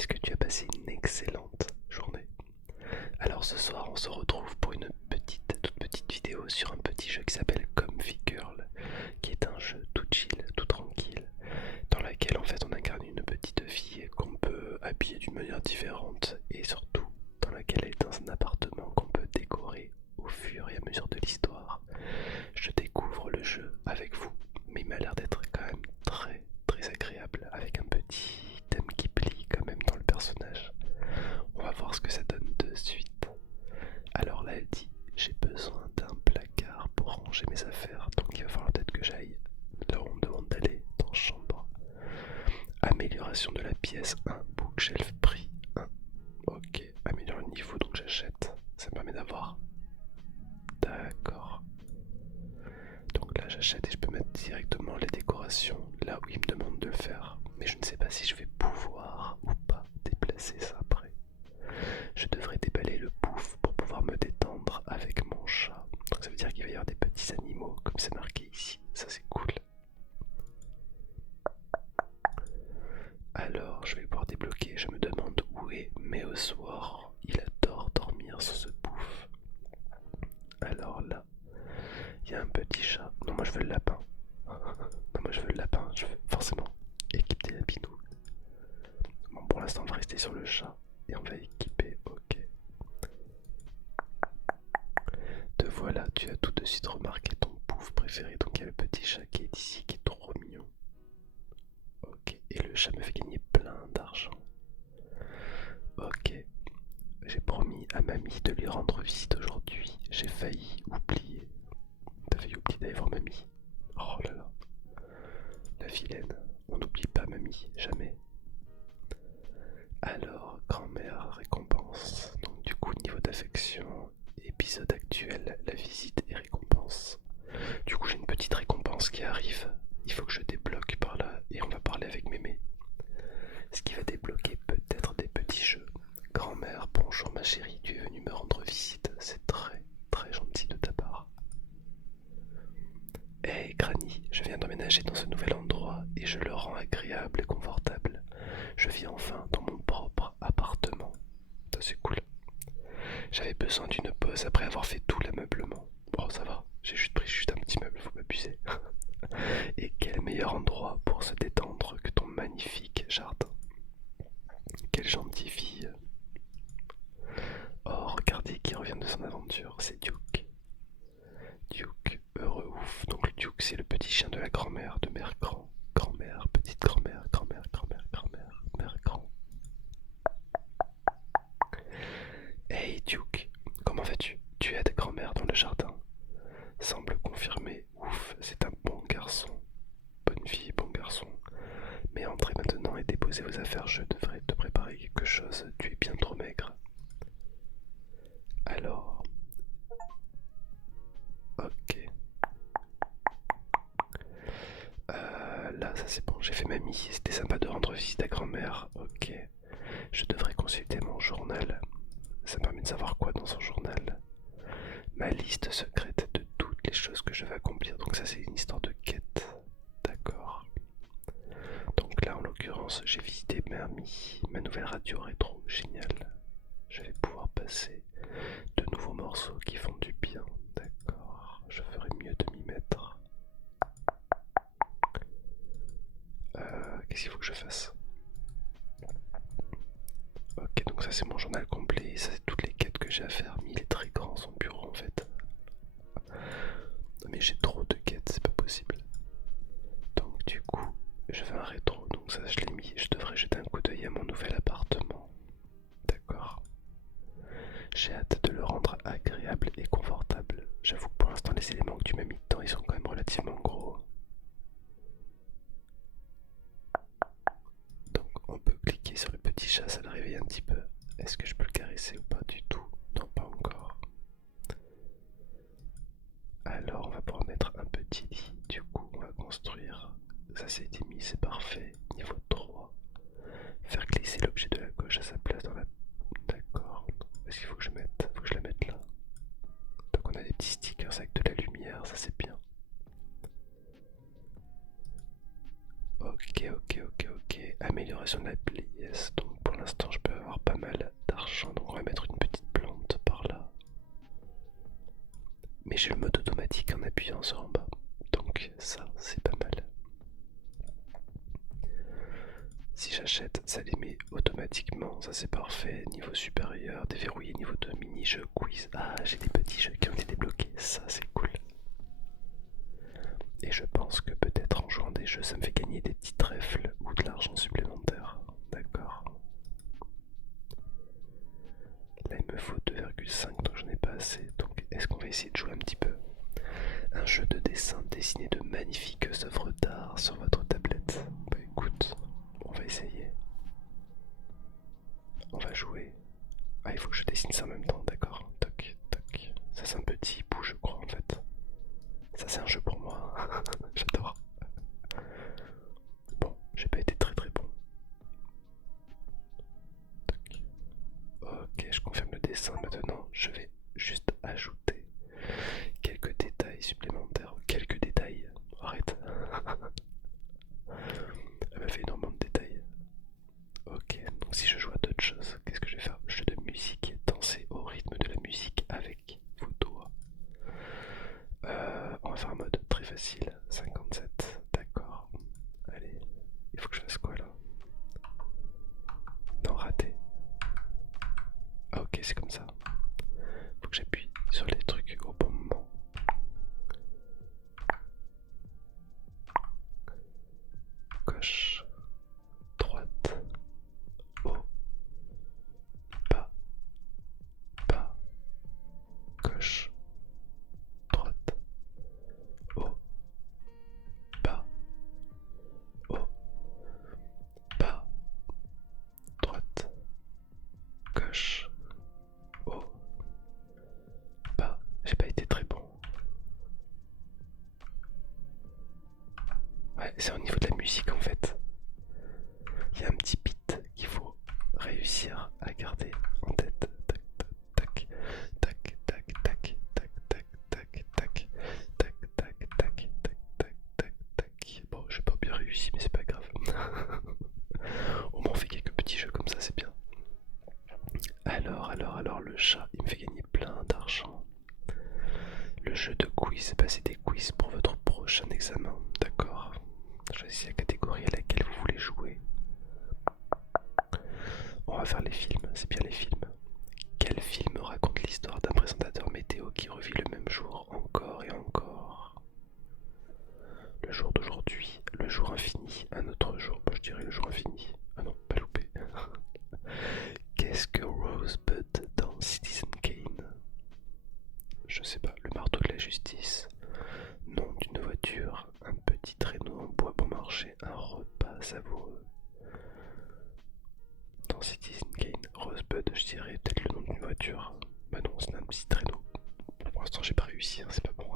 Est-ce que tu as passé une excellente journée? Alors ce soir on se retrouve pour une toute petite vidéo sur un petit jeu qui s'appelle Comfy Girl, qui est un jeu tout chill, tout tranquille, dans lequel en fait on incarne une petite fille qu'on peut habiller d'une manière différente et surtout dans laquelle elle est dans un appartement qu'on peut décorer au fur et à mesure de l'histoire. Je découvre le jeu avec vous, mais il m'a l'air d'être quand même très très agréable avec un petit thème qui plie quand même dans le personnage. On va voir ce que ça donne de suite. Alors là elle dit j'ai besoin d'un placard pour ranger mes affaires, donc il va falloir peut-être que j'aille là où on me demande d'aller, dans chambre. Amélioration de la pièce, un bookshelf prix 1. Ok, améliore le niveau donc j'achète. Ça me permet d'avoir. D'accord. Donc là j'achète et je peux mettre directement les décorations là où il me demande de le faire. Mais je ne sais pas si je vais pouvoir ou pas déplacer ça après. Je devrais déballer le pouf pour pouvoir me détendre avec mon chat. Donc ça veut dire qu'il va y avoir des petits animaux comme c'est marqué ici. Ça c'est cool. Alors je vais pouvoir débloquer. Je me demande où est Méosoir. Il adore dormir sur ce pouf. Alors là, il y a un petit chat. Non, moi je veux le lapin. Non, moi je veux le lapin. Je veux forcément équiper la pinou. Bon, pour l'instant, on va rester sur le chat et on va équiper. Ok. Te voilà, tu as tout de suite remarqué ton pouf préféré. Donc il y a le petit chat qui est ici, qui est trop mignon. Ok. Et le chat me fait gagner plein d'argent. Ok. J'ai promis à mamie de lui rendre visite aujourd'hui. J'ai failli oublier. T'as failli oublier d'aller voir mamie. Oh là là. La vilaine. On n'oublie pas mamie, jamais. Alors, grand-mère récompense. Donc du coup, niveau d'affection, épisode actuel, la visite et récompense. Du coup, j'ai une petite récompense qui arrive. Il faut que je débloque par là et on va parler avec mémé. Ce qui va débloquer peut-être des petits jeux. Grand-mère, bonjour ma chérie, tu es venue me rendre visite. C'est très très gentil de ta part. Hey Granny, je viens d'emménager dans ce nouvel endroit et je le rends agréable et confortable. Je vis enfin dans mon propre appartement. Ça c'est cool. J'avais besoin d'une pause après avoir fait tout l'ameublement. Bon ça va, j'ai juste pris un petit meuble, faut m'abuser. Et quel meilleur endroit pour se détendre que ton magnifique jardin. Quelle gentille fille. Oh regardez qui revient de son aventure, c'est Duke. Duke, heureux ouf. Donc le Duke c'est le petit chien de la grand-mère de Mère Grand. Grand-mère, petite grand-mère, grand-mère, grand-mère, grand-mère, Mère Grand. Hey Duke, comment vas-tu? Tu as ta grand-mère dans le jardin. Semble confirmer, ouf, c'est un bon garçon. Bonne fille, bon garçon. Mais entrez maintenant et déposez vos affaires, je devrais te préparer quelque chose, tu es bien trop maigre. Alors, ok. Là, ça c'est bon, j'ai fait mamie, c'était sympa de rendre visite à grand-mère, ok. Je devrais consulter mon journal. Ça me permet de savoir quoi dans son journal. Ma liste secrète de toutes les choses que je vais accomplir. Donc ça c'est une histoire de quête. D'accord. Donc là en l'occurrence j'ai visité ma nouvelle radio rétro. Génial. Je vais pouvoir passer de nouveaux morceaux qui font du bien. D'accord. Je ferai mieux de m'y mettre. Qu'est-ce qu'il faut que je fasse? Ok, donc ça c'est mon journal complet, ça c'est toutes les quêtes que j'ai à faire, mais il est très grand son bureau en fait. Non mais j'ai trop de quêtes, c'est pas possible. Donc du coup, je fais un rétro, donc ça je l'ai mis, je devrais jeter un coup d'œil à mon nouvel appartement. D'accord. J'ai hâte de le rendre agréable et confortable. J'avoue que pour l'instant les éléments que tu m'as mis dedans, ils sont quand même relativement gros. Donc on peut cliquer sur le petit chat, ça le réveille un petit peu. Est-ce que je peux le caresser ou pas du tout? Non, pas encore. Alors on va pouvoir mettre un petit lit. Du coup on va construire. Ça c'est été mis, c'est parfait. Niveau 3. Faire glisser l'objet de la gauche à sa place dans la... D'accord. Est-ce qu'il faut que je mette... Faut que je la mette là. Donc on a des petits stickers avec de la lumière, ça c'est bien. Ok. Amélioration de la pièce. Donc pour l'instant l'instant je peux avoir pas mal d'argent, donc on va mettre une petite plante par là. Mais j'ai le mode automatique en appuyant sur en bas, donc ça c'est pas mal. Si j'achète, ça les met automatiquement, ça c'est parfait. Niveau supérieur, déverrouillé, niveau 2, mini-jeu, quiz. Ah, j'ai des petits jeux qui ont été débloqués, ça c'est cool. Et je pense que peut-être en jouant des jeux, ça me fait gagner des petits trèfles ou de l'argent supplémentaire. D'accord. Là il me faut 2,5 donc je n'ai pas assez. Donc est-ce qu'on va essayer de jouer un petit peu? Un jeu de dessin dessiné de magnifiques œuvres d'art sur votre tablette. Bah écoute, on va essayer. On va jouer. Ah, il faut que je dessine ça en même temps, d'accord. Toc, toc. Ça c'est un petit hibou je crois en fait. Ça c'est un jeu pour moi. J'adore. Bon, j'ai pas été très très bon. Toc. Ok, je confirme le dessin. Maintenant, je vais juste ajouter quelques détails supplémentaires. Quelques détails. Arrête. Elle m'a fait énormément de détails. Ok, donc si je joue à d'autres choses, qu'est-ce que je vais faire? Jeu de musique, danser au rythme de la musique avec vos doigts. On va faire un mode très facile, 57, d'accord. Allez, il faut que je fasse quoi là? Non, raté. Ah ok, c'est comme ça. Faut que j'appuie sur les trucs au bon moment. Gauche, droite, haut, bas, bas, gauche, droite, haut, bas, haut, bas, droite, gauche, haut, bas. J'ai pas été très bon. Ouais, c'est au niveau de la musique en fait. Il y a un petit beat qu'il faut réussir à garder en tête. Tac, tac, tac, tac, tac, tac, tac, tac, tac, tac, tac, tac, tac, tac, tac. Bon, j'ai pas bien réussi, mais c'est pas grave. Au moins on fait quelques petits jeux comme ça, c'est bien. Alors, le chat, il me fait gagner plein d'argent. Le jeu de quiz, passer des quiz pour votre prochain examen, d'accord. Choisissez la catégorie à laquelle vous voulez jouer. On va faire les films, c'est bien les films. Quel film raconte l'histoire d'un présentateur météo qui revit le même jour encore et encore? Le jour d'aujourd'hui, le jour infini, un autre jour, je dirais le jour infini. Ah non, pas loupé. Qu'est-ce que Rosebud dans Citizen Kane? Je sais pas, le marteau de la justice. Nom d'une voiture, un petit traîneau en bois bon marché, un repas savoureux. Dans Citizen Kane, Rosebud, je dirais peut-être le nom d'une voiture. Bah non, c'est un petit traîneau. Pour l'instant, j'ai pas réussi, hein, c'est pas bon.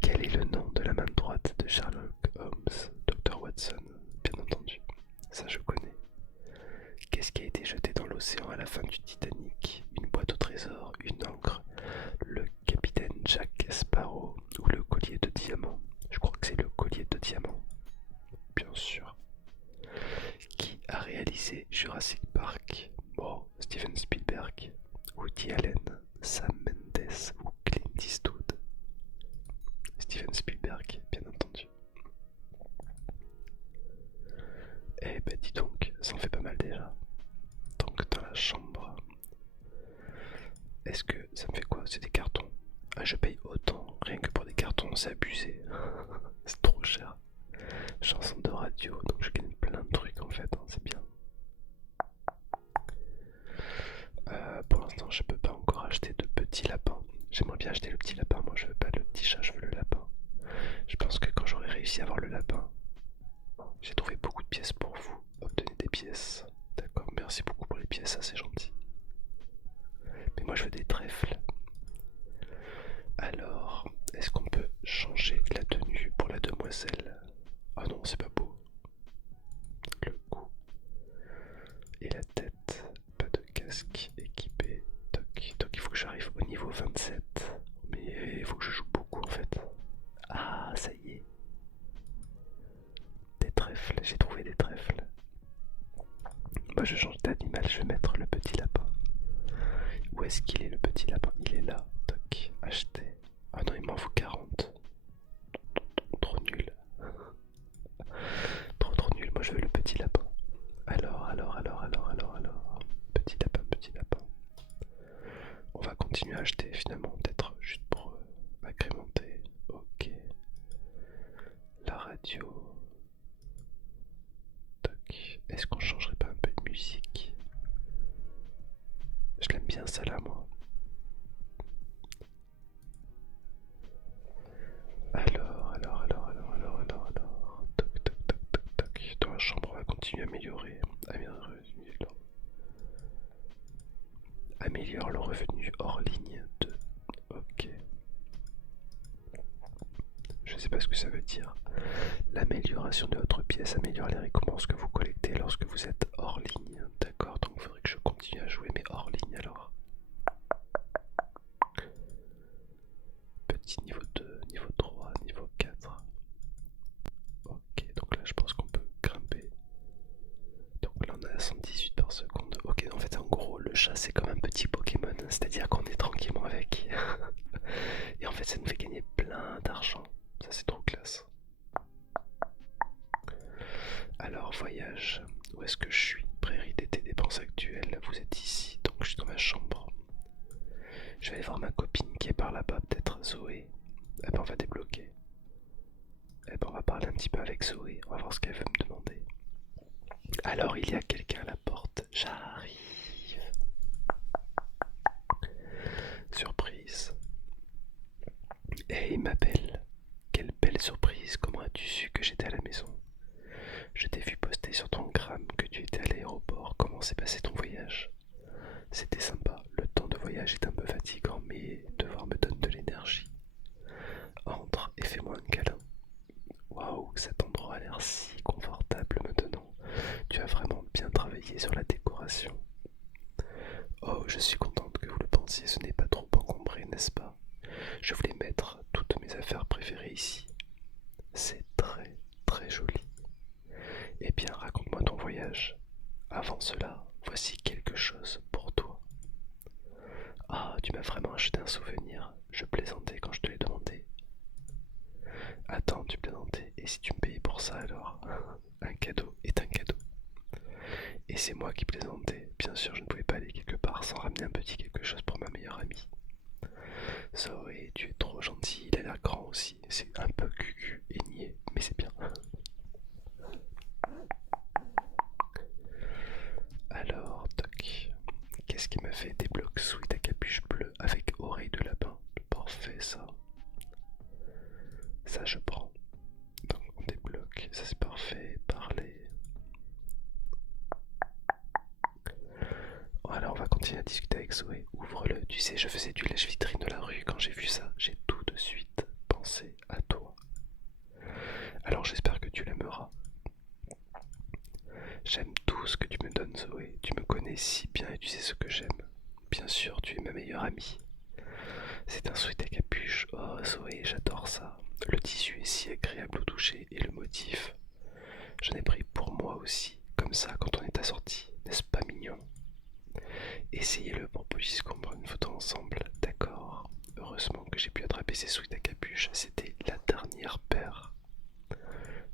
Quel est le nom de la main droite de Sherlock Holmes, Dr. Watson? Bien entendu, ça je connais. Qu'est-ce qui a été jeté dans l'océan à la fin du Titanic? Une boîte au trésor, une encre, le capitaine Jack Sparrow ou le collier de diamants? Je crois que c'est le collier de diamants. Bien sûr. Qui a réalisé Jurassic Park? Bon, Steven Spielberg, Woody Allen, Sam Mendes ou Clint Eastwood? Steven Spielberg, bien entendu. Eh ben dis donc, ça en fait pas mal déjà. Donc dans la chambre, est-ce que ça me fait quoi? C'est des cartons. Ah, je paye autant, rien que pour des cartons, c'est abusé. C'est trop cher. Chanson de radio, donc je gagne plein de trucs en fait, hein, c'est bien. Pour l'instant, je peux pas encore acheter de petits lapins. J'aimerais bien acheter le petit lapin, moi je veux pas le petit chat, je veux le lapin. Je pense que quand j'aurai réussi à avoir le lapin, j'ai trouvé beaucoup de pièces pour vous. Obtenez des pièces. D'accord, merci beaucoup pour les pièces, ça c'est gentil. Mais moi je veux des trèfles. Alors, est-ce qu'on peut changer la tenue pour la demoiselle? Ah non, c'est pas beau. Le cou et la tête, pas de casque équipé. Toc, toc, il faut que j'arrive au niveau 27. Mais il faut que je joue beaucoup en fait. Ah, ça y est. Des trèfles, j'ai trouvé des trèfles. Moi je change d'animal, je vais mettre le petit lapin. Où est-ce qu'il est le petit lapin? Il est là. Toc, acheter. Ah non, il m'en faut 40. Trop nul. Trop nul, moi je veux le petit lapin. Alors. Petit lapin, petit lapin. On va continuer à acheter finalement, peut-être juste pour agrémenter. Ok. La radio. Toc. Est-ce qu'on changerait pas un peu de musique? Je l'aime bien ça là, moi. Alors. Toc. Dans la chambre, on va continuer à améliorer. Améliore le revenu hors ligne de. Ok. Je sais pas ce que ça veut dire. L'amélioration de votre pièce améliore les récompenses que vous collectez lorsque vous êtes hors ligne. D'accord, donc il faudrait que je continue à jouer, mais hors ligne alors. Petit niveau 2, niveau 3, niveau 4. Ok, donc là je pense qu'on peut grimper. Donc là on a 118 par seconde. Ok, en fait en gros le chat c'est comme un petit Pokémon, c'est-à-dire qu'on est tranquillement avec. Et en fait ça nous fait gagner plein d'argent. Ça c'est trop classe. Alors voyage, où est-ce que je suis? Prairie d'été, dépenses actuelles, vous êtes ici, donc je suis dans ma chambre. Je vais aller voir ma copine qui est par là-bas, peut-être Zoé. Eh ben on va débloquer. Eh ben on va parler un petit peu avec Zoé, on va voir ce qu'elle veut me demander. Alors il y a quelqu'un à la porte, j'arrive. Surprise. Et il m'appelle. Quelle belle surprise, comment as-tu su que j'étais à la maison? Je t'ai vu poster sur ton gram que tu étais à l'aéroport, comment s'est passé ton voyage? C'était sympa, le temps de voyage est un peu fatigant, mais devoir me donne de l'énergie. Entre et fais-moi un câlin. Waouh, cet endroit a l'air si confortable maintenant. Tu as vraiment bien travaillé sur la décoration. Oh, je suis contente que vous le pensiez, ce n'est pas trop encombré, n'est-ce pas? Je voulais mettre toutes mes affaires préférées ici. C'est très joli. Eh bien, raconte-moi ton voyage. Avant cela, voici quelque chose pour toi. Ah, tu m'as vraiment acheté un souvenir. Je plaisantais quand je te l'ai demandé. Attends, tu plaisantais. Et si tu me payais pour ça alors? Un cadeau est un cadeau. Et c'est moi qui plaisantais. Bien sûr, je ne pouvais pas aller quelque part sans ramener un petit quelque chose pour ma meilleure amie. Zoé, tu es trop gentil. Il a l'air grand aussi. C'est un peu cucu et niais, mais c'est bien. Alors, toc. Qu'est-ce qui m'a fait? Des blocs sweet à capuche bleue avec oreille de lapin. Parfait ça. Ça je prends. Donc on débloque, ça c'est parfait. Parler. Voilà, on va continuer à discuter avec Zoé. Ouvre-le. Tu sais, je faisais du lèche-vitrine de la rue. Quand j'ai vu ça, j'ai tout de suite pensé à toi. Alors j'espère que tu l'aimeras. J'aime tout ce que tu me donnes, Zoé. Tu me connais si bien et tu sais ce que j'aime. Bien sûr, tu es ma meilleure amie. C'est un sweat à capuche. Oh, Zoé, j'adore ça. Le tissu est si agréable au toucher et le motif. J'en ai pris pour moi aussi, comme ça quand on est assorti. N'est-ce pas mignon? Essayez-le pour puisqu'on prend une photo ensemble. D'accord. Heureusement que j'ai pu attraper ces sweats à capuche. C'était la dernière paire.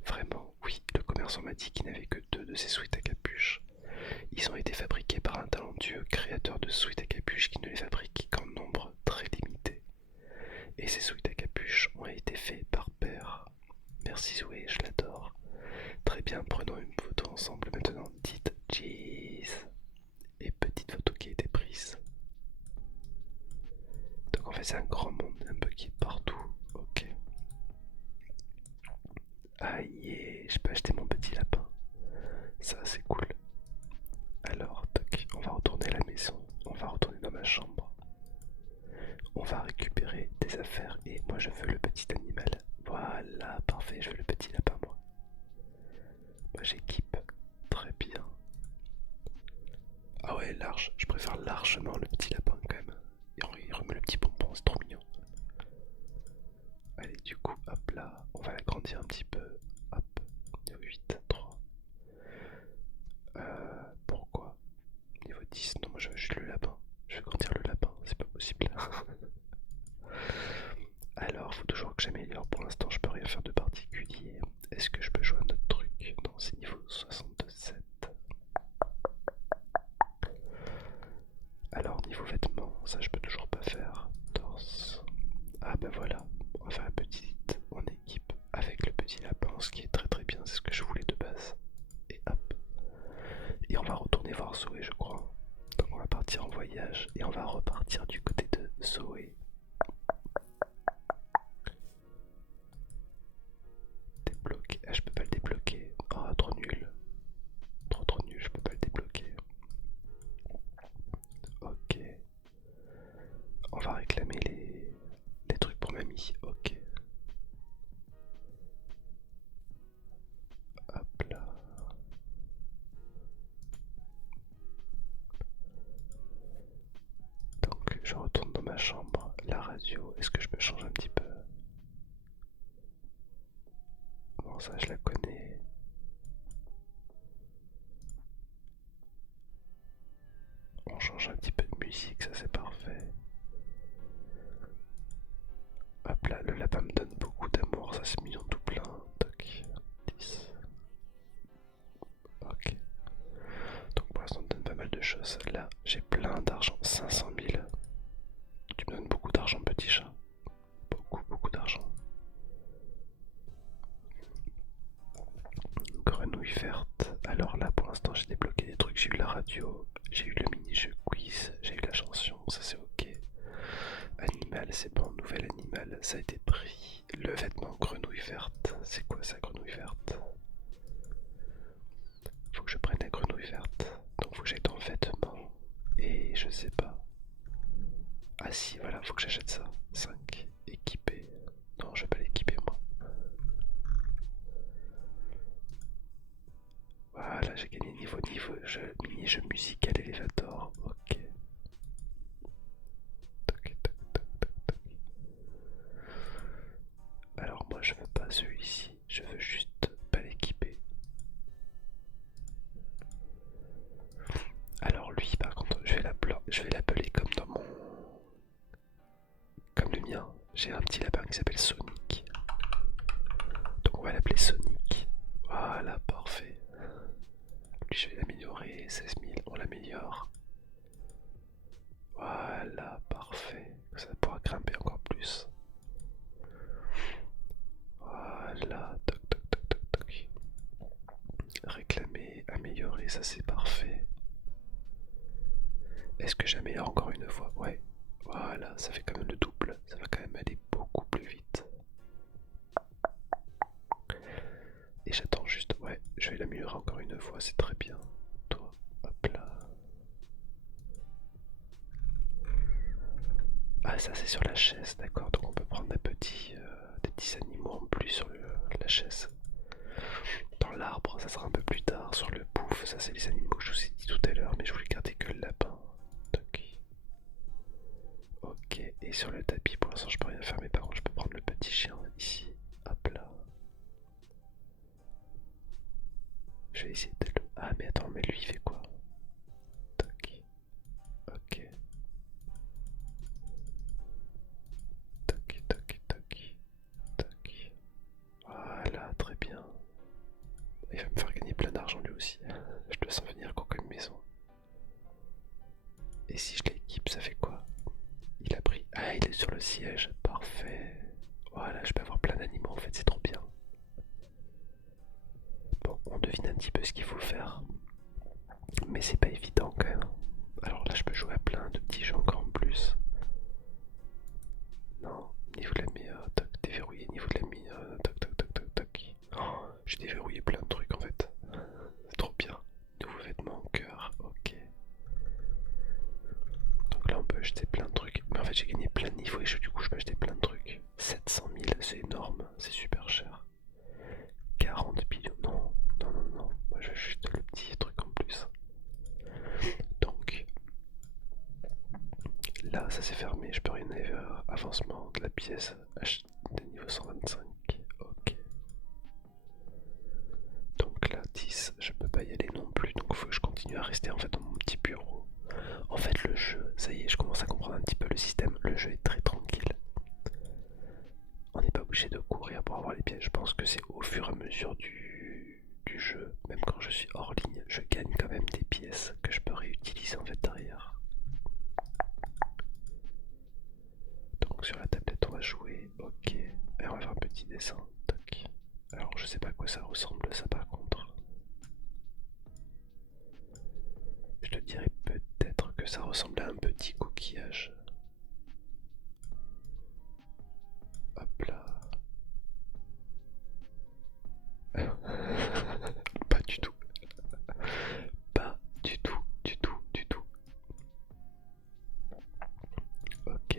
Vraiment, oui, le commerçant m'a dit qu'il n'avait que 2 de ces sweats à capuche. Ils ont été fabriqués par un talentueux créateur de sweats à capuche qui ne les fabrique qu'en nombre très limité. Et ces sweats à capuche ont été faits par paire. Merci Zoé, je l'adore. Très bien, prenons une photo ensemble maintenant. Dites cheese. Et petite photo qui a été prise. Donc en fait c'est un grand monde un peu qui est partout. Ok. Aïe, je peux acheter mon petit lapin. Ça c'est cool. Alors, toc, on va retourner à la maison. On va retourner dans ma chambre. On va récupérer des affaires et moi je veux le petit animal. Voilà, parfait, je veux le petit lapin moi. Moi j'équipe très bien. Ah ouais, large, je préfère largement le petit lapin quand même. Il remet le petit bonbon, c'est trop mignon. Allez, du coup, hop là, on va l'agrandir un petit peu. Hop, niveau 8, 3. Pourquoi? 10. Non, moi je veux juste le lapin. Je veux grandir le lapin, c'est pas possible. Alors, faut toujours que j'améliore. Pour l'instant, je peux rien faire de particulier. Est-ce que je peux jouer un autre truc? Non, c'est niveau 67. Alors, niveau vêtements, ça je peux toujours pas faire. Torse. Ah bah voilà, on va faire la petite en équipe avec le petit lapin, ce qui est très très bien, c'est ce que je voulais de base. Et hop. Et on va retourner voir Zoé, je crois. Donc on va partir en voyage et on va repartir du côté de Zoé. Débloquer. Ah, je peux pas le débloquer. Oh, trop nul. Trop nul, je peux pas le débloquer. Ok. On va réclamer les trucs pour mamie. Ok. Hop là. Donc je retourne dans ma chambre. La radio, est-ce que je me change un petit peu? Bon, ça je la connais. On change un petit peu de musique, ça c'est parfait. Hop là, le lapin me donne beaucoup d'amour, ça c'est mignon tout plein. Toc, 10. Ok. Donc pour l'instant on me donne pas mal de choses. Là, j'ai plein d'argent, 500 000. Tu me donnes beaucoup d'argent, petit chat. Beaucoup d'argent. Grenouille verte. Alors là, pour l'instant, j'ai débloqué des trucs. J'ai eu la radio, j'ai eu le mini-jeu quiz, j'ai eu la chanson, ça c'est ok. Animal, c'est bon. Nouvel animal, ça a été pris. Le vêtement grenouille verte. C'est quoi ça, grenouille verte? Faut que je prenne la grenouille verte. Donc faut que j'aille dans vêtements. Et je sais pas. Ah si, voilà, faut que j'achète ça. 5. Équipé. Non, je vais pas l'équiper moi. Voilà, j'ai gagné niveau mini-jeu musical Elevator. Ok. Toc, toc, toc, toc, toc. Alors moi je veux pas celui-ci, je veux juste pas l'équiper. Alors lui par contre je vais l'appeler comme dans mon... comme le mien. J'ai un petit lapin qui s'appelle Sonic. Donc on va l'appeler Sonic. Voilà, parfait. Lui je vais l'améliorer, 16 000, on l'améliore. Voilà, parfait. Ça pourra grimper encore plus. Voilà, toc toc toc toc toc. Réclamer, améliorer, ça c'est parfait. Est-ce que j'améliore encore une fois? Ouais. Voilà, ça fait quand même le double. Ça va quand même aller beaucoup plus vite. Et j'attends juste, ouais, je vais l'améliorer encore une fois, c'est très bien. Toi, hop là. Ah, ça c'est sur la chaise, d'accord. Donc on peut prendre des petits animaux en plus sur la chaise. Dans l'arbre, ça sera un peu plus tard. Sur le pouf, ça c'est les animaux que je vous ai dit tout à l'heure, mais je voulais garder que le lapin. Toc. Ok, et sur le tapis, pour l'instant je peux rien faire, mais par contre je peux prendre le petit chien ici. Hop là. Je vais essayer de le... Ah mais attends, mais lui il fait quoi? Toc. Ok. Toc, toc, toc. Toc. Voilà, très bien. Il va me faire gagner plein d'argent lui aussi. Je dois s'en venir quoi comme maison. Et si je l'équipe, ça fait quoi? Il a pris... Ah, il est sur le siège. Parfait. Voilà, je peux avoir plein d'animaux en fait, c'est trop bien. Bon, on devine un petit peu ce qu'il faut faire. Mais c'est pas évident quand même. Alors là, je peux jouer à plein de petits jeux encore en plus. Non, niveau de la meilleure, toc, déverrouillé, niveau de la meilleure, toc, toc, toc, toc, toc. Oh, j'ai déverrouillé plein de trucs en fait. C'est trop bien. Nouveau vêtement, cœur, ok. Donc là, on peut acheter plein de trucs. Mais en fait, j'ai gagné plein de niveaux et du coup, je peux acheter plein de trucs. 700 000, c'est énorme, c'est super cher. 40 millions, non, non, non, non. Moi, je veux juste le petit truc en plus. Donc, là, ça s'est fermé, je peux rien aller vers avancement de la pièce, de niveau 125, ok. Donc là, 10, je peux pas y aller non plus, donc faut que je continue à rester en fait dans mon petit bureau. fait, le jeu, ça y est, je commence à comprendre un petit peu le système. Le jeu est très tranquille. On n'est pas obligé de courir pour avoir les pièges. Je pense que c'est au fur et à mesure du jeu, même quand je suis hors ligne, je gagne quand même des pièces que je peux réutiliser en fait derrière. Donc sur la tablette on va jouer, ok. Et on va faire un petit dessin, tac. Alors je sais pas à quoi ça ressemble ça par contre. Je te dirais peut-être que ça ressemble à un petit coquillage. Hop là. Pas du tout. Pas du tout, du tout, du tout. Ok.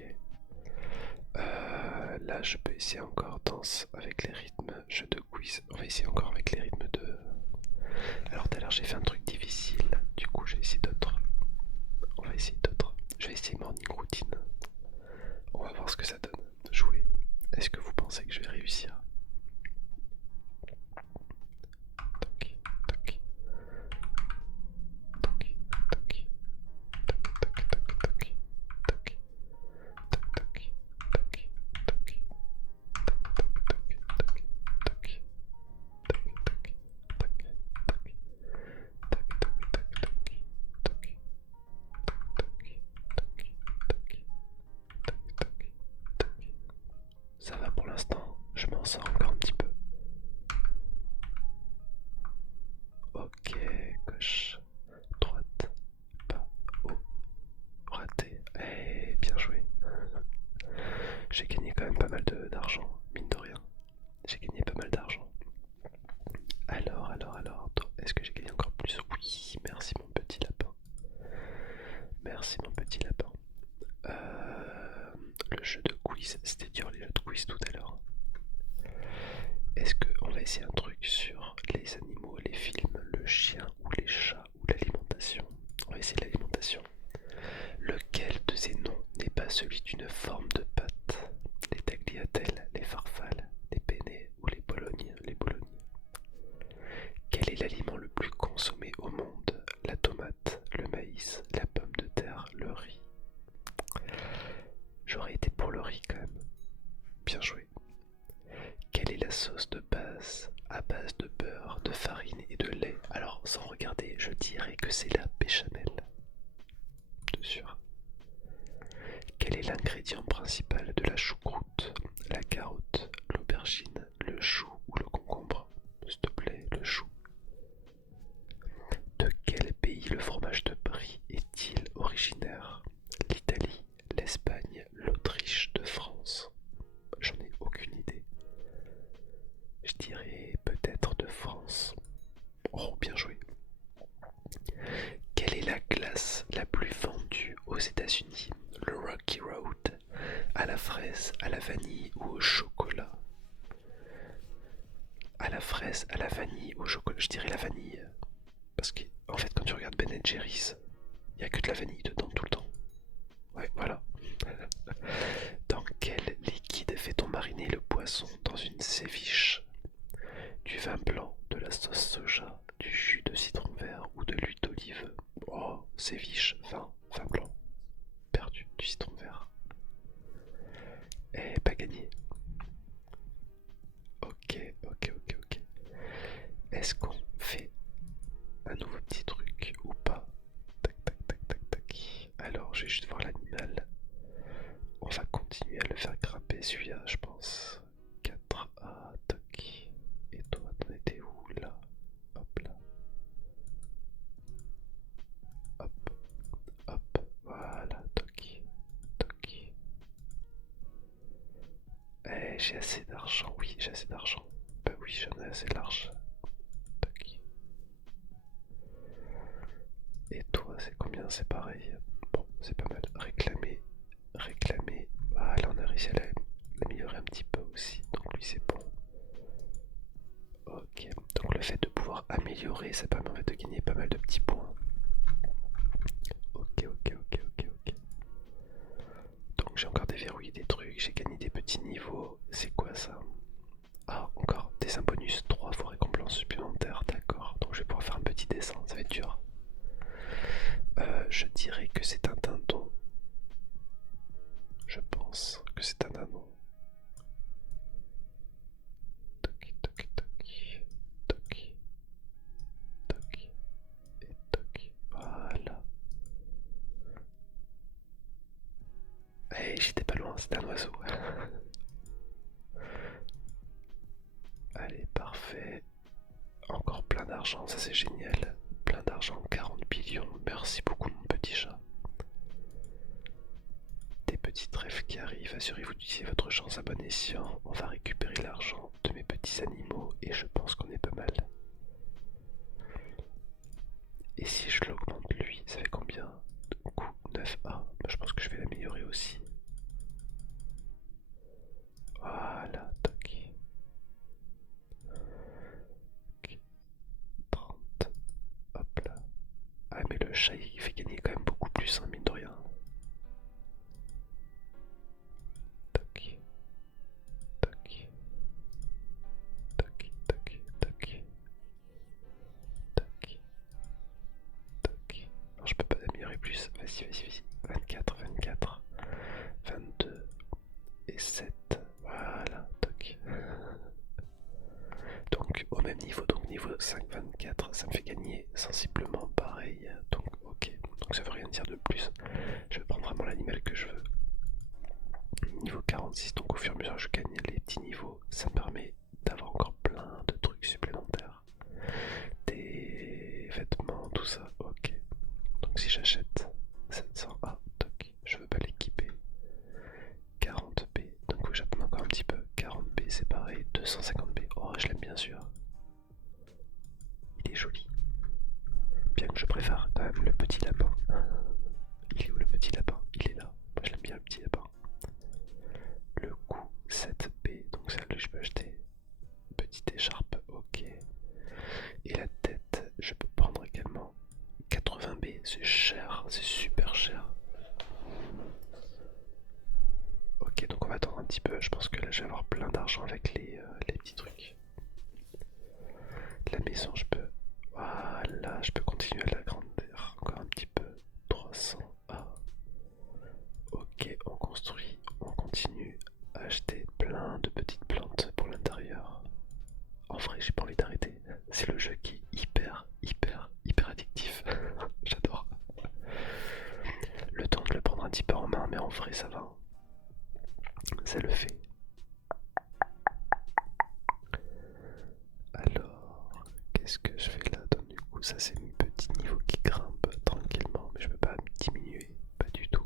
Là, je peux essayer encore danse avec les rythmes, jeu de quiz. On va essayer encore avec les rythmes de. Alors, tout à l'heure, j'ai fait un truc difficile. Du coup, j'ai essayé d'autres. On va essayer d'autres. Je vais essayer morning routine. On va voir ce que ça donne. Jouer. Est-ce que vous pensez que je vais réussir? Toc, toc. Toc, toc. Toc, toc, toc, toc. Toc. Ça va pour l'instant, je m'en sors encore un petit peu. Ok, gauche, droite, bas, haut, raté. Eh, bien joué. J'ai gagné quand même pas mal d'argent, mine de rien. J'ai gagné pas mal d'argent. Alors, toi, est-ce que j'ai gagné encore plus? Oui, merci mon petit lapin. Merci mon petit lapin. Le jeu de quiz, c'était dur les jeux de quiz tout à l'heure. Est-ce qu'on va essayer un truc sur les animaux, les films, le chien ou les chats ou l'alimentation? On va essayer l'alimentation. Lequel de ces noms n'est pas celui d'une forme de pâte? Les tagliatelles, les farfales, les penne ou les bolognes, les bolognes. Quel est l'aliment le plus consommé au monde? La tomate, le maïs, la pomme de terre, le riz. J'aurais été pour le riz quand même. Bien joué. Quelle est la sauce de base à base de beurre, de farine et de lait? Alors sans regarder, je dirais que c'est la béchamel. De sûr. Quel est l'ingrédient principal de la choucroute? La carotte, l'aubergine, le chou ou le concombre? S'il te plaît, le chou. De quel pays le fromage de Brie est-il originaire? L'Italie, l'Espagne, l'Autriche, de France? J'en ai aucune idée. Je dirais peut-être de France. Oh, bien joué. Quelle est la glace la plus vendue aux États-Unis? Le Rocky Road, à la fraise, à la vanille ou au chocolat? À la fraise, à la vanille ou au chocolat? Je dirais la vanille. Parce que, en fait, quand tu regardes Ben Jerry's, il n'y a que de la vanille dedans tout le temps. Ouais, voilà. Dans quel liquide fait-on mariner le poisson dans une séviche? Du vin blanc, de la sauce soja, du jus de citron vert ou de l'huile d'olive? Oh, séviche, vin blanc. Perdu, du citron vert. Eh, pas gagné. Ok. Est-ce qu'on fait un nouveau petit truc ou pas? Tac. Alors, je vais juste voir l'animal. On va continuer à le faire grimper celui-là, je pense. 4A, toc. Et toi, t'en étais où là? Hop là. Hop, voilà, toc. Eh, j'ai assez d'argent, oui, j'ai assez d'argent. Bah oui, j'en ai assez large. Toc. Et toi, c'est combien? C'est pareil. Bon, c'est pas mal. Réclamer. Ah, là, on a réussi à l'améliorer un petit peu aussi. Donc, lui, c'est bon. Ok. Donc, le fait de pouvoir améliorer, ça permet en fait de gagner pas mal de petits points. Ok. Donc, j'ai encore déverrouillé des trucs. J'ai gagné des petits niveaux. C'est quoi ça? Ah, encore des bonus. 3 fois récompense supplémentaire. D'accord. Donc, je vais pouvoir faire un petit dessin. Ça va être dur. Je dirais que c'est un c'est un oiseau. Allez, parfait. Encore plein d'argent, ça c'est génial. Plein d'argent, 40 billions. Merci beaucoup mon petit chat. Des petits trèfles qui arrivent, assurez-vous d'utiliser votre chance à bon escient. On va récupérer l'argent de mes petits animaux et je pense qu'on est pas mal. Et si je l'augmente lui, ça fait combien? Du coup, 9A. Je pense que je vais l'améliorer aussi. Voilà, toc. Ok, 30. Hop là. Ah mais le chat il fait gagner quand même beaucoup plus, hein, mine de rien. Toc. Toc. Toc. Toc. Toc. Toc. Toc. Non, je peux pas l'améliorer plus. Vas-y, vas-y, vas-y. 24, 24, 22 et 7. Voilà, toc. Donc au même niveau, donc niveau 5, 24, ça me fait gagner sensiblement pareil. Donc ok, donc ça veut rien dire de plus. Je vais prendre vraiment l'animal que je veux. Niveau 46, donc au fur et à mesure que je gagne les petits niveaux, ça me permet d'avoir encore plein de trucs supplémentaires. Des vêtements, tout ça, ok. Donc si j'achète 700A, toc, je veux pas l'équiper. 40B, donc oui, j'attends encore un petit peu. 40B, c'est pareil. 250B, oh, je l'aime bien sûr. Il est joli. Bien que je préfère quand même le petit lapin. Il est où le petit lapin? Il est là. Moi je l'aime bien le petit lapin. Le cou 7B, donc celle que je peux acheter. Petite écharpe, ok. Et la tête, je peux prendre également 80B, c'est cher, c'est super cher. Ok, donc on va attendre un petit peu. Je pense que là je vais avoir plein d'argent avec les petits trucs. La maison, je peux. Voilà, je peux continuer à l'agrandir encore un petit peu. 300A. Ok, on construit, on continue à acheter plein de petites plantes pour l'intérieur. En vrai, j'ai pas envie d'arrêter. C'est le jeu qui est hyper addictif. J'adore. Le temps de le prendre un petit peu en main, mais en vrai, ça va. Ça le fait. Alors, qu'est-ce que je fais là? Donc, du coup, ça c'est mes petits niveaux qui grimpent tranquillement, mais je peux pas diminuer, pas du tout.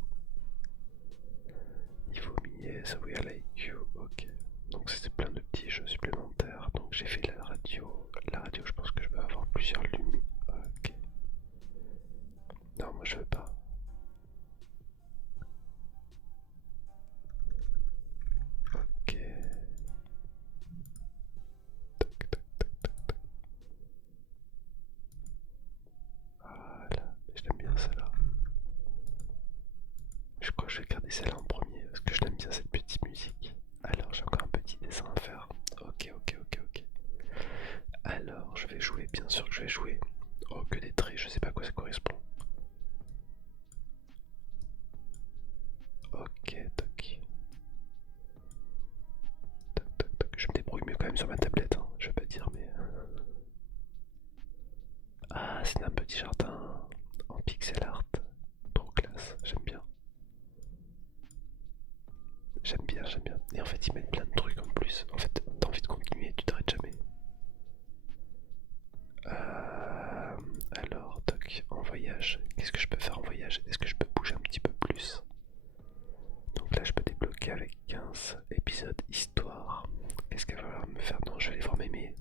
Niveau minier, ça we like you, ok. Donc c'est plein de petits jeux supplémentaires. Donc j'ai fait la radio. La radio, je pense que je peux avoir plusieurs lumières. Ok. Non, moi je veux pas. Ok. Tac, tac, tac, tac, tac. Voilà. Je l'aime bien celle-là. Je crois que je vais garder celle-là en premier parce que je l'aime bien cette petite musique. Alors j'ai encore un petit dessin à faire. Ok, ok, ok, ok. Alors je vais jouer, bien sûr que je vais jouer. Oh, que des traits, je sais pas à quoi ça correspond. Ok, toc. Toc, toc, toc. Je me débrouille mieux quand même sur ma tablette, hein. Je vais pas dire, mais. Ah, c'est un petit jardin en pixel art. Trop classe, j'aime bien. J'aime bien, j'aime bien. Et en fait, ils mettent plein de trucs en plus. En fait, t'as envie de continuer, tu t'arrêtes jamais. Alors, toc, en voyage. Qu'est-ce que je peux faire en voyage? Est-ce que je peux bouger un petit peu plus? Donc là, je peux débloquer avec 15 épisodes histoire. Qu'est-ce qu'elle va falloir me faire? Non, je vais aller voir Mémé.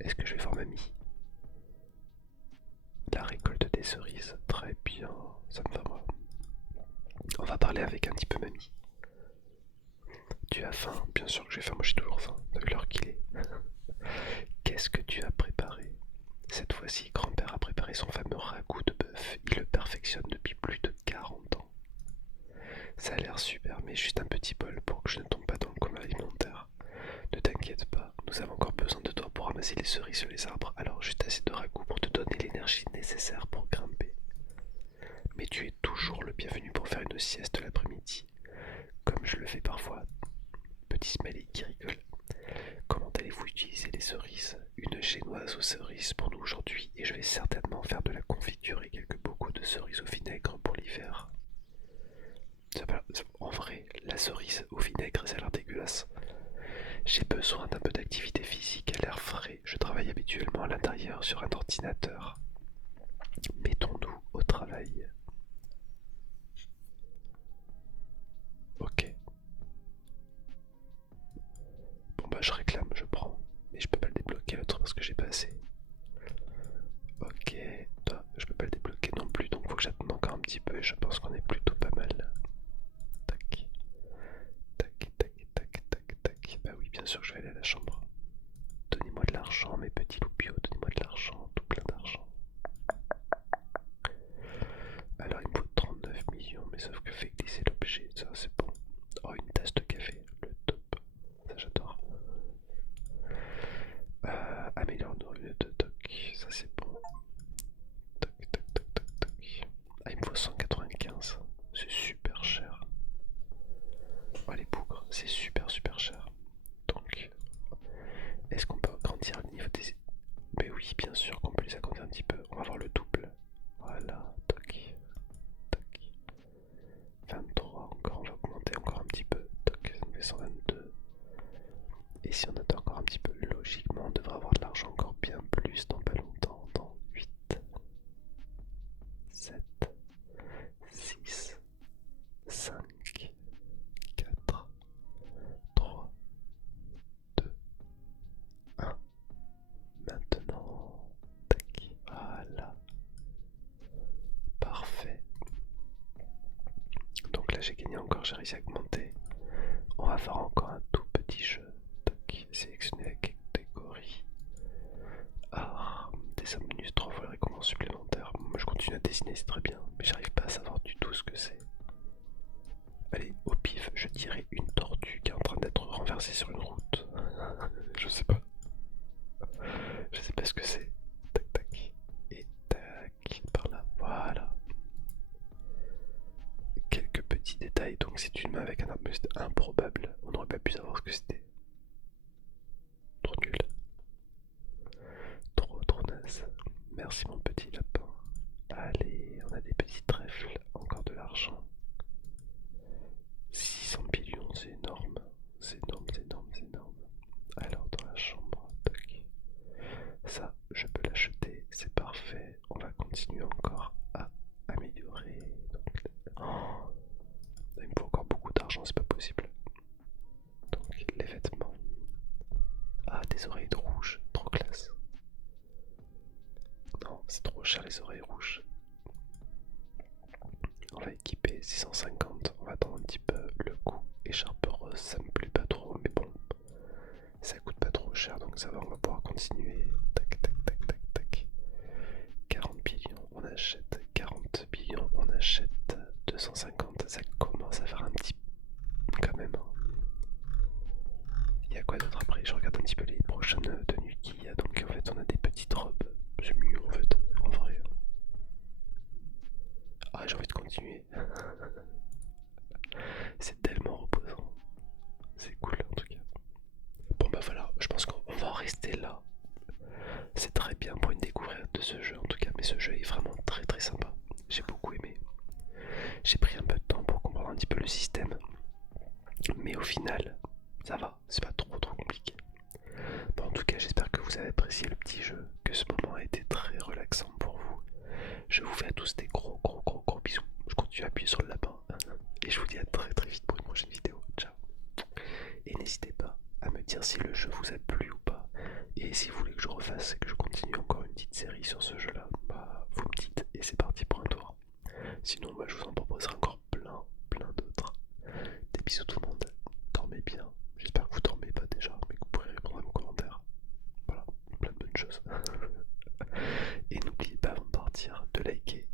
Est-ce que je vais voir Mamie? La récolte des cerises. Très bien, ça me va moi. On va parler avec un petit peu Mamie. Tu as faim? Bien sûr que j'ai faim, moi j'ai toujours faim, vu l'heure qu'il est. Qu'est-ce que tu as préparé? Cette fois-ci, grand-père a préparé son fameux ragoût de bœuf. Il le perfectionne depuis plus de 40 ans. Ça a l'air super, mais juste un petit bol pour que je ne tombe pas dans le coma alimentaire. Ne t'inquiète pas, nous avons encore besoin de toi pour ramasser les cerises sur les arbres, alors juste assez de ragoût pour te donner l'énergie nécessaire pour grimper. Mais tu es toujours le bienvenu pour faire une sieste l'après-midi, comme je le fais parfois. Petit Smiley qui rigole. Comment allez-vous utiliser les cerises? Une génoise aux cerises pour nous aujourd'hui, et je vais certainement faire de la confiture et quelques bocaux de cerises au vinaigre pour l'hiver. En vrai, la cerise au petit peu et je pense qu'on est plutôt pas mal. Tac, tac, tac, tac, tac, tac. Bah oui, bien sûr que je vais aller à la chambre. Donnez-moi de l'argent, mes petits loupiaux, donnez-moi de l'argent, tout plein d'argent. Alors il me faut 39 millions, mais sauf que fait glisser l'objet, ça c'est bon. Oh, une tasse de café, le top, ça j'adore. Améliore nos rues de toc, ça c'est bon. Toc, toc, toc, toc, toc. Ah, il me faut 195, c'est super cher. Oh les bougres, c'est super super cher. Donc, est-ce qu'on peut agrandir le niveau des... Mais oui, bien sûr qu'on peut les agrandir un petit peu. On va voir le double. Voilà, toc, toc. 23, encore, on va augmenter encore un petit peu. Toc, ça nous fait 122. Et si on attend encore un petit peu, logiquement, on devrait avoir de l'argent encore bien plus dans pas longtemps. Dans 8, 7, 6, 5, 4, 3, 2, 1. Maintenant, tac, voilà. Parfait. Donc là j'ai gagné encore, j'ai réussi à augmenter. On va faire encore un tout petit jeu. Tac, sélectionner la catégorie. Ah, dessin bonus 3 fois la récompense supplémentaire. Moi je continue à dessiner, c'est très bien, mais j'arrive pas à savoir du tout ce que c'est. Allez, au pif, je dirais une tortue qui est en train d'être renversée sur une route. Je sais pas. Je sais pas ce que c'est. Tac tac. Et tac. Par là. Voilà. Quelques petits détails. Donc c'est une main avec un arbuste improbable. On n'aurait pas pu savoir ce que c'était. Trop nul. Trop naze. Merci mon petit lapin. Allez, on a des petits trèfles. Encore de l'argent. 600 millions, c'est énorme. C'est énorme, c'est énorme, c'est énorme. Alors dans la chambre, tac. Ça, je peux l'acheter, c'est parfait. On va continuer encore à améliorer. Donc, oh, il me faut encore beaucoup d'argent, c'est pas possible. Donc les vêtements. Ah, des oreilles de rouge, trop classe. Non, c'est trop cher les oreilles rouges. On va équiper 650. On va attendre un petit peu le coup. Écharpe rose, ça me plaît pas trop, mais bon. Ça coûte pas trop cher, donc ça va, on va pouvoir continuer. Tac, tac, tac, tac, tac. 40 billions, on achète. 40 billions, on achète. 250, ça commence à faire un petit... quand même. Il y a quoi d'autre après? Je regarde un petit peu les prochaines tenues qu'il y a. Donc en fait, on a des petites robes. C'est mieux en fait, en vrai. Ah, j'ai envie de continuer. C'est tellement reposant. C'est cool en tout cas. Bon bah voilà, je pense qu'on va en rester là. C'est très bien pour une découverte de ce jeu en tout cas, mais ce jeu est vraiment très très sympa. J'ai beaucoup aimé. J'ai pris un peu de temps pour comprendre un petit peu le système, mais au final, ça va, c'est pas trop compliqué. Bon, en tout cas, j'espère que vous avez apprécié le petit jeu, que ce moment a été très relaxant pour vous. Je vous fais à tous des gros bisous. Je continue à appuyer sur le lapin et je vous dis à très très vite pour une prochaine vidéo. Ciao. Et n'hésitez pas à me dire si le jeu vous a plu ou pas. Et si vous voulez que je refasse et que je continue encore une petite série sur ce jeu là, bah vous me dites et c'est parti pour un tour. Sinon bah, je vous en proposerai encore plein d'autres. Des bisous tout le monde, dormez bien. J'espère que vous dormez pas déjà, mais que vous pourrez répondre à vos commentaires. Voilà, plein de bonnes choses. Et n'oubliez pas avant de partir de liker,